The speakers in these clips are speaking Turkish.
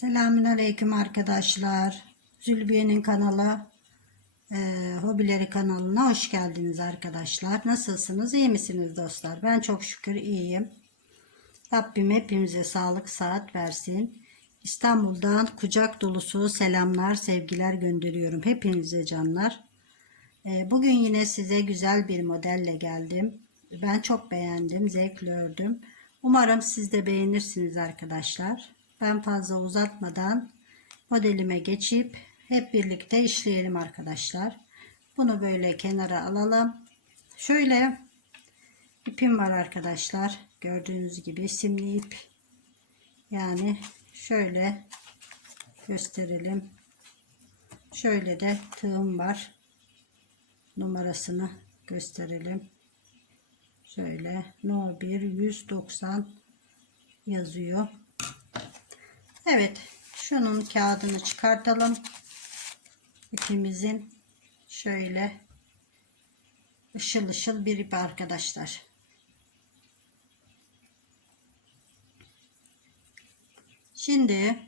Selamünaleyküm arkadaşlar. Zülbiye'nin kanalı, e, hobileri kanalına hoş geldiniz arkadaşlar. Nasılsınız? İyi misiniz dostlar? Ben çok şükür iyiyim. Rabbim hepimize sağlık saat versin. İstanbul'dan kucak dolusu selamlar, sevgiler gönderiyorum. Hepinize canlar. E, bugün yine size güzel bir modelle geldim. Ben çok beğendim, zevk gördüm. Umarım siz de beğenirsiniz arkadaşlar. Ben fazla uzatmadan modelime geçip hep birlikte işleyelim arkadaşlar. Bunu böyle kenara alalım. Şöyle ipim var arkadaşlar. Gördüğünüz gibi simli ip. Yani şöyle gösterelim. Şöyle de tığım var. Numarasını gösterelim. Şöyle no 1 190 yazıyor. Evet, şunun kağıdını çıkartalım. İpimizin şöyle ışıl ışıl bir ip arkadaşlar. Şimdi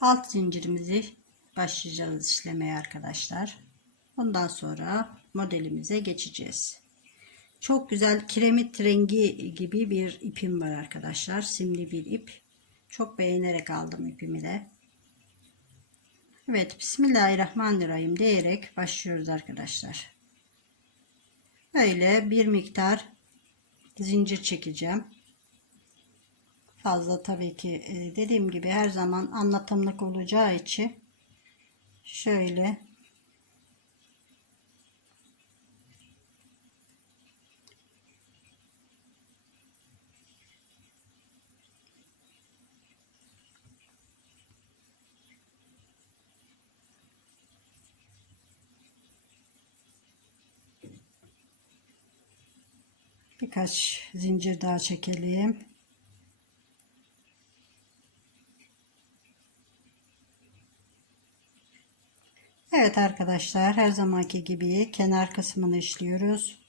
alt zincirimizi başlayacağız işlemeye arkadaşlar. Ondan sonra modelimize geçeceğiz. Çok güzel kiremit rengi gibi bir ipim var arkadaşlar. Simli bir ip. Çok beğenerek aldım ipimi de. Evet Bismillahirrahmanirrahim diyerek başlıyoruz arkadaşlar. Böyle bir miktar zincir çekeceğim. Fazla tabii ki e, dediğim gibi her zaman anlatımlık olacağı için şöyle Birkaç zincir daha çekelim. Evet arkadaşlar her zamanki gibi kenar kısmını işliyoruz.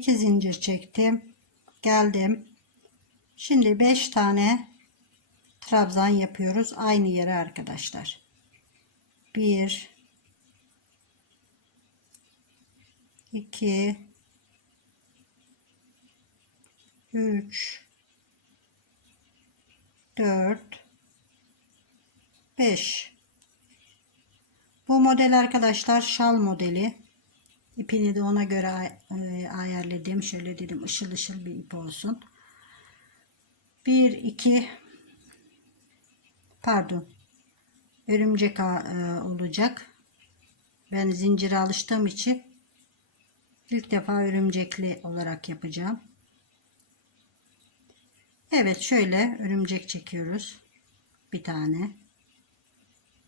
İki zincir çektim. Geldim. Şimdi 5 tane trabzan yapıyoruz aynı yere arkadaşlar. 1 2 3 4 5 Bu model arkadaşlar şal modeli. İpini de ona göre e, ayarladım. Şöyle dedim ışıl ışıl bir ip olsun. 1 2 pardon örümcek e, olacak. Ben zincire alıştığım için ilk defa örümcekli olarak yapacağım. Evet şöyle örümcek çekiyoruz. Bir tane.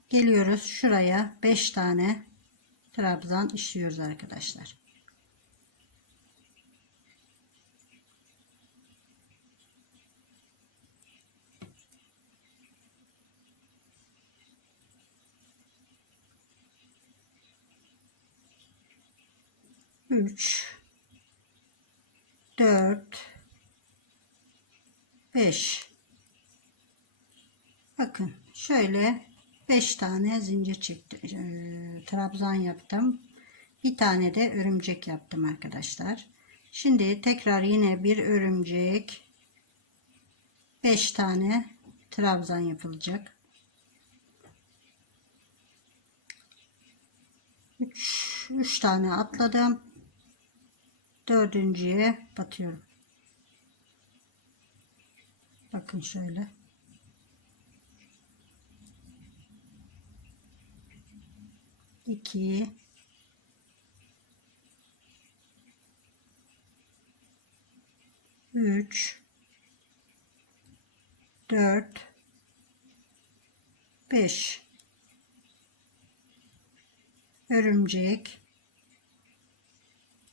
Geliyoruz şuraya 5 tane trabzan işliyoruz arkadaşlar. Üç, dört, beş. Bakın şöyle 5 tane zincir çektim. E, trabzan yaptım. Bir tane de örümcek yaptım arkadaşlar. Şimdi tekrar yine bir örümcek 5 tane trabzan yapılacak. 3 3 tane atladım. Dördüncüye batıyorum. Bakın şöyle. 2 3 4 5 örümcek.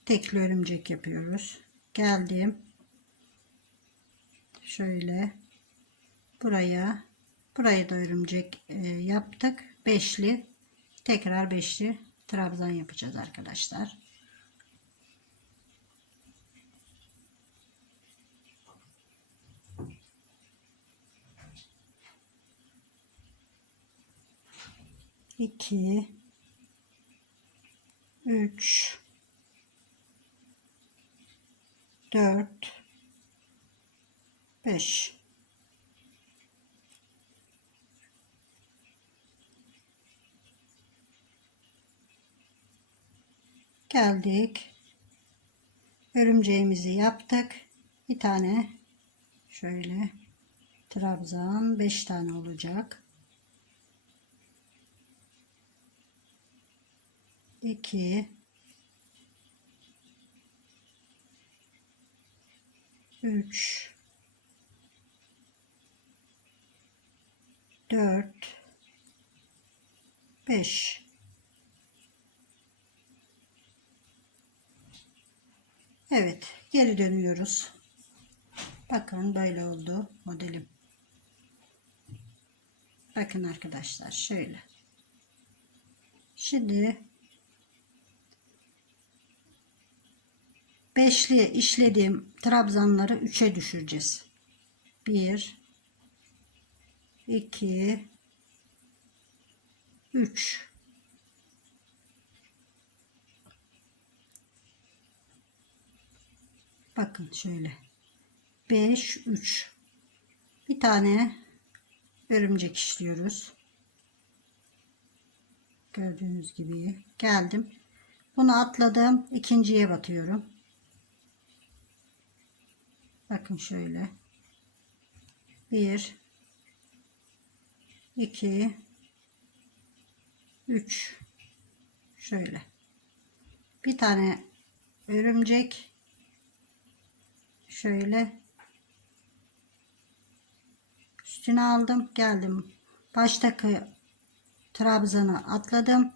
Tekli örümcek yapıyoruz. Geldim. Şöyle. Buraya. Burayı da örümcek e, yaptık. Beşli tekrar beşli trabzan yapacağız arkadaşlar. İki, üç, dört, beş. Geldik. Örümceğimizi yaptık. Bir tane şöyle trabzan beş tane olacak. 2 3 4 5 Evet geri dönüyoruz. Bakın böyle oldu modelim. Bakın arkadaşlar şöyle. Şimdi beşli işlediğim trabzanları 3'e düşüreceğiz. 1 2 3 Bakın şöyle. 5 3 Bir tane örümcek işliyoruz. Gördüğünüz gibi geldim. Bunu atladım. ikinciye batıyorum. Bakın şöyle. 1 2 3 şöyle. Bir tane örümcek şöyle. Üstüne aldım geldim. Baştaki trabzanı atladım.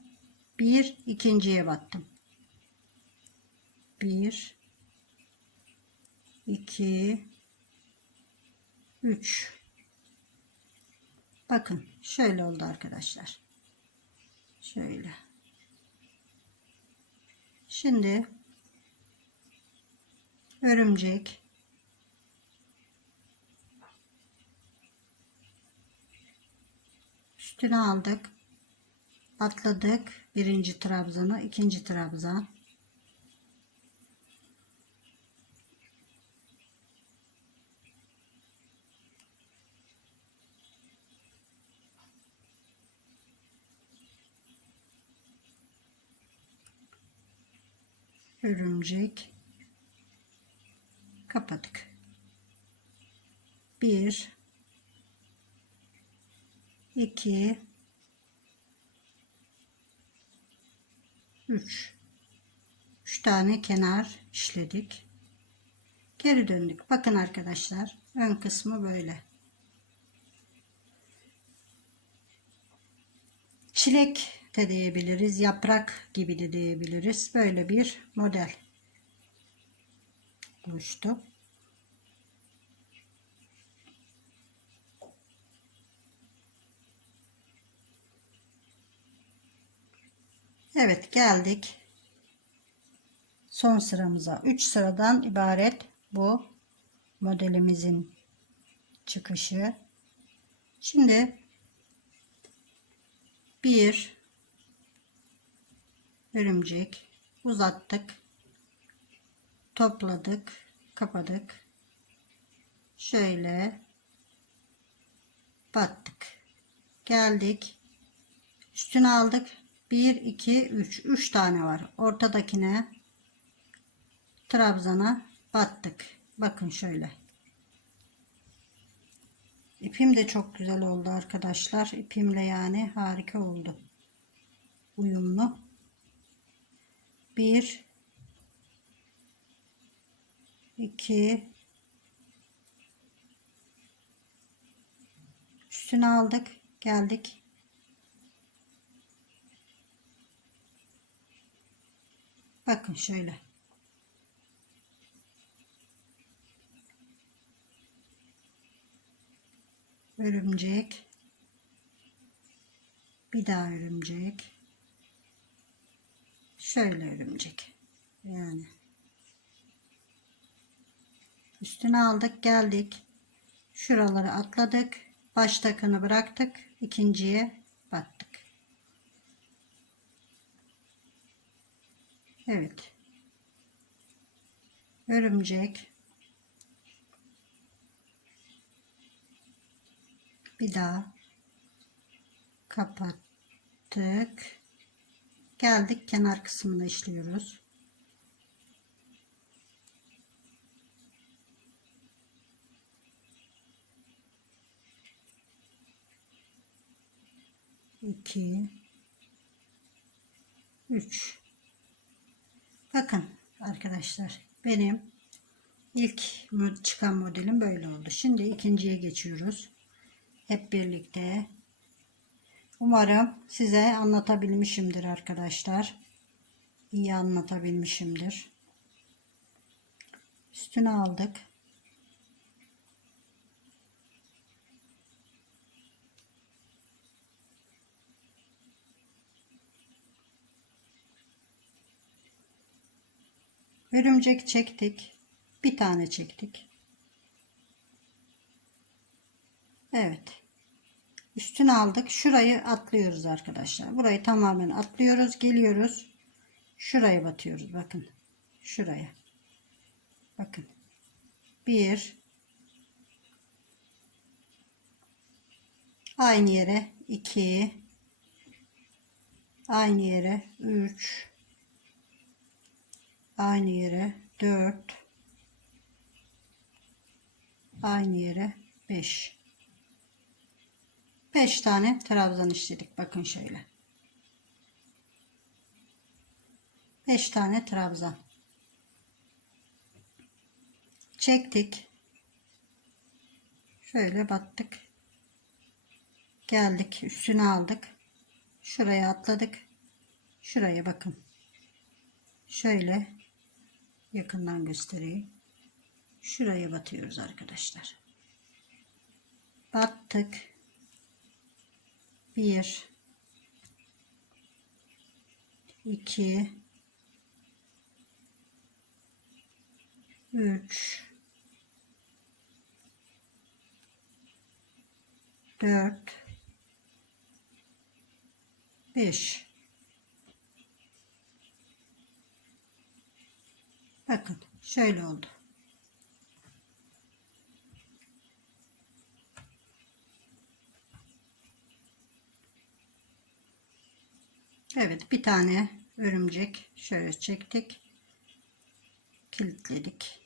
Bir ikinciye battım. Bir 2 3 bakın şöyle oldu arkadaşlar. Şöyle. Şimdi örümcek üstüne aldık. Atladık. Birinci trabzanı ikinci trabzan örümcek. Kapadık. 1 2 3 3 tane kenar işledik. Geri döndük. Bakın arkadaşlar ön kısmı böyle. Çilek de diyebiliriz. Yaprak gibi de diyebiliriz. Böyle bir model oluştu. Evet geldik. Son sıramıza. 3 sıradan ibaret bu modelimizin çıkışı. Şimdi bir örümcek uzattık topladık kapadık. Şöyle battık. Geldik. Üstüne aldık 1 2 3 3 tane var. Ortadakine trabzana battık. Bakın şöyle. İpim de çok güzel oldu arkadaşlar. İpimle yani harika oldu. Uyumlu. 1 2 üstüne aldık. Geldik bakın şöyle. Örümcek. Bir daha örümcek. Şöyle örümcek. Yani. Üstüne aldık geldik. Şuraları atladık. Baştakını bıraktık. İkinciye battık Evet. Örümcek. Bir daha. Kapattık. Geldik kenar kısmını işliyoruz. İki. Üç bakın arkadaşlar benim ilk çıkan modelim böyle oldu şimdi ikinciye geçiyoruz hep birlikte Umarım size anlatabilmişimdir arkadaşlar. İyi anlatabilmişimdir. Üstüne aldık. Örümcek çektik. Bir tane çektik. Evet. Üstüne aldık. Şurayı atlıyoruz arkadaşlar. Burayı tamamen atlıyoruz. Geliyoruz. Şuraya batıyoruz. Bakın. Şuraya. Bakın. Bir. Aynı yere. iki. Aynı yere. Üç. Aynı yere. Dört. Aynı yere. Beş. 5 tane trabzan işledik. Bakın şöyle. 5 tane trabzan. Çektik. Şöyle battık. Geldik. Üstüne aldık. Şuraya atladık. Şuraya bakın. Şöyle yakından göstereyim. Şuraya batıyoruz arkadaşlar. Battık. 1 2 3 4 5 Bakın şöyle oldu. Evet bir tane örümcek şöyle çektik. Kilitledik.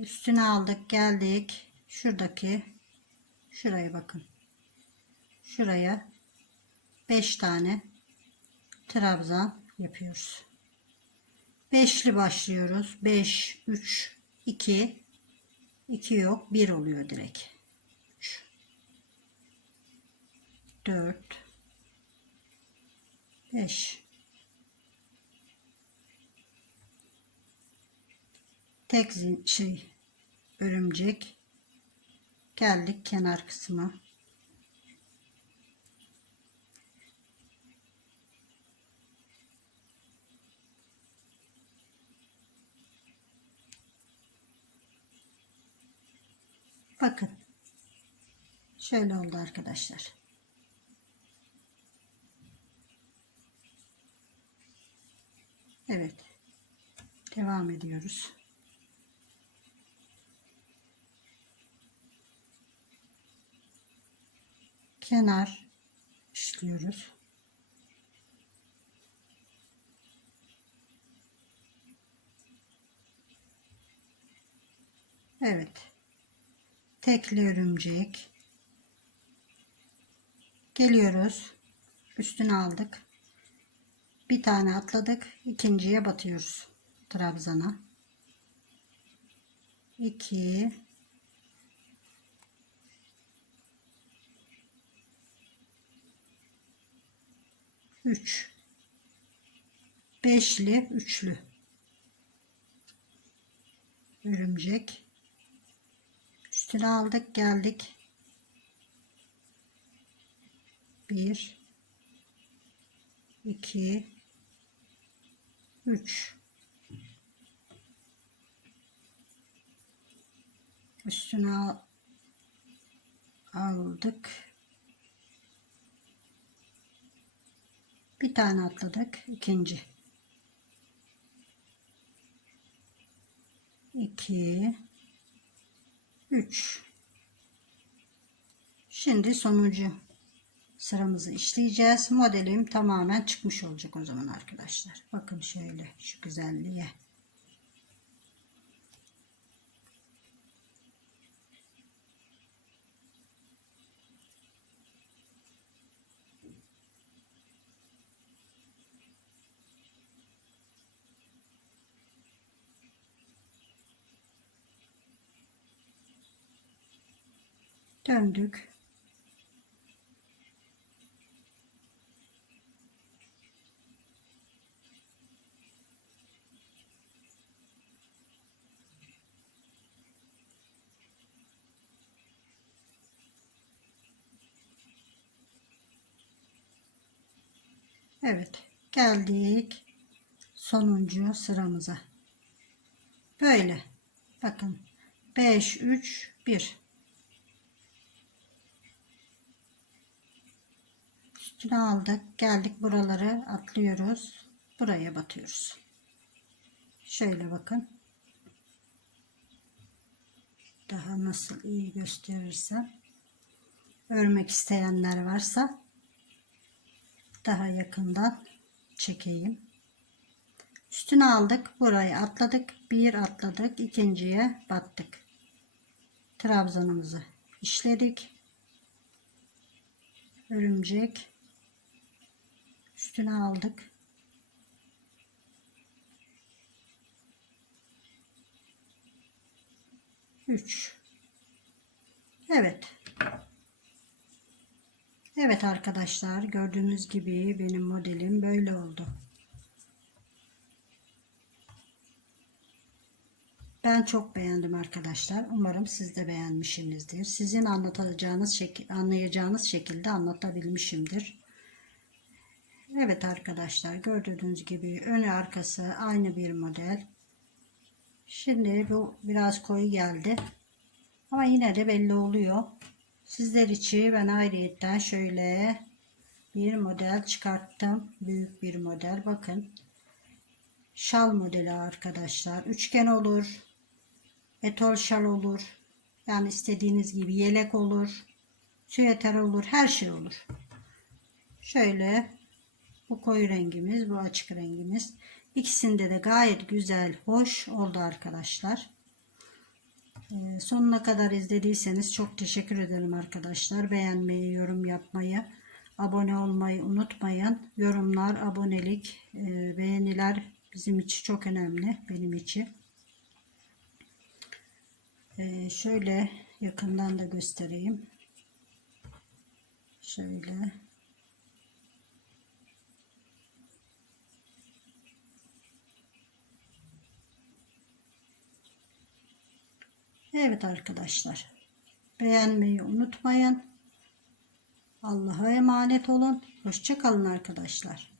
Üstüne aldık geldik. Şuradaki şuraya bakın. Şuraya 5 tane trabzan yapıyoruz. Beşli başlıyoruz. 5 3 2 2 yok 1 oluyor direkt. 3 4 5 tek şey örümcek. Geldik kenar kısmı bakın şöyle oldu arkadaşlar Evet. Devam ediyoruz. Kenar işliyoruz. Evet. Tekli örümcek. Geliyoruz. Üstüne aldık. Bir tane atladık. İkinciye batıyoruz trabzana 2 3 beşli üçlü. Üstüne Üstüne aldık geldik. Bir, iki, üç. Üstüne al- aldık. Bir tane atladık. ikinci. İki. Üç. Şimdi sonuncu sıramızı işleyeceğiz. Modelim tamamen çıkmış olacak o zaman arkadaşlar. Bakın şöyle şu güzelliğe. Döndük. Evet, geldik sonuncu sıramıza. Böyle. Bakın. 5 3 1. Üstüne aldık. Geldik buraları atlıyoruz. Buraya batıyoruz. Şöyle bakın. Daha nasıl iyi gösterirsem. Örmek isteyenler varsa daha yakından çekeyim. Üstüne aldık. Burayı atladık. Bir atladık. ikinciye battık. Trabzanımızı işledik. Örümcek. Üstüne aldık. Üç. Evet. Evet arkadaşlar gördüğünüz gibi benim modelim böyle oldu. Ben çok beğendim arkadaşlar. Umarım siz de beğenmişsinizdir. Sizin anlatacağınız şekil, anlayacağınız şekilde anlatabilmişimdir. Evet arkadaşlar gördüğünüz gibi önü arkası aynı bir model. Şimdi bu biraz koyu geldi. Ama yine de belli oluyor. Sizler için ben ayrıyetten şöyle bir model çıkarttım. Büyük bir model. Bakın. Şal modeli arkadaşlar. Üçgen olur. Etol şal olur. Yani istediğiniz gibi yelek olur. Süeter olur. Her şey olur. Şöyle bu koyu rengimiz, bu açık rengimiz. İkisinde de gayet güzel, hoş oldu arkadaşlar. Ee, sonuna kadar izlediyseniz çok teşekkür ederim arkadaşlar. Beğenmeyi, yorum yapmayı, abone olmayı unutmayın. Yorumlar, abonelik, e, beğeniler bizim için çok önemli. Benim için. Ee, şöyle yakından da göstereyim. Şöyle. Evet arkadaşlar. Beğenmeyi unutmayın. Allah'a emanet olun. Hoşçakalın arkadaşlar.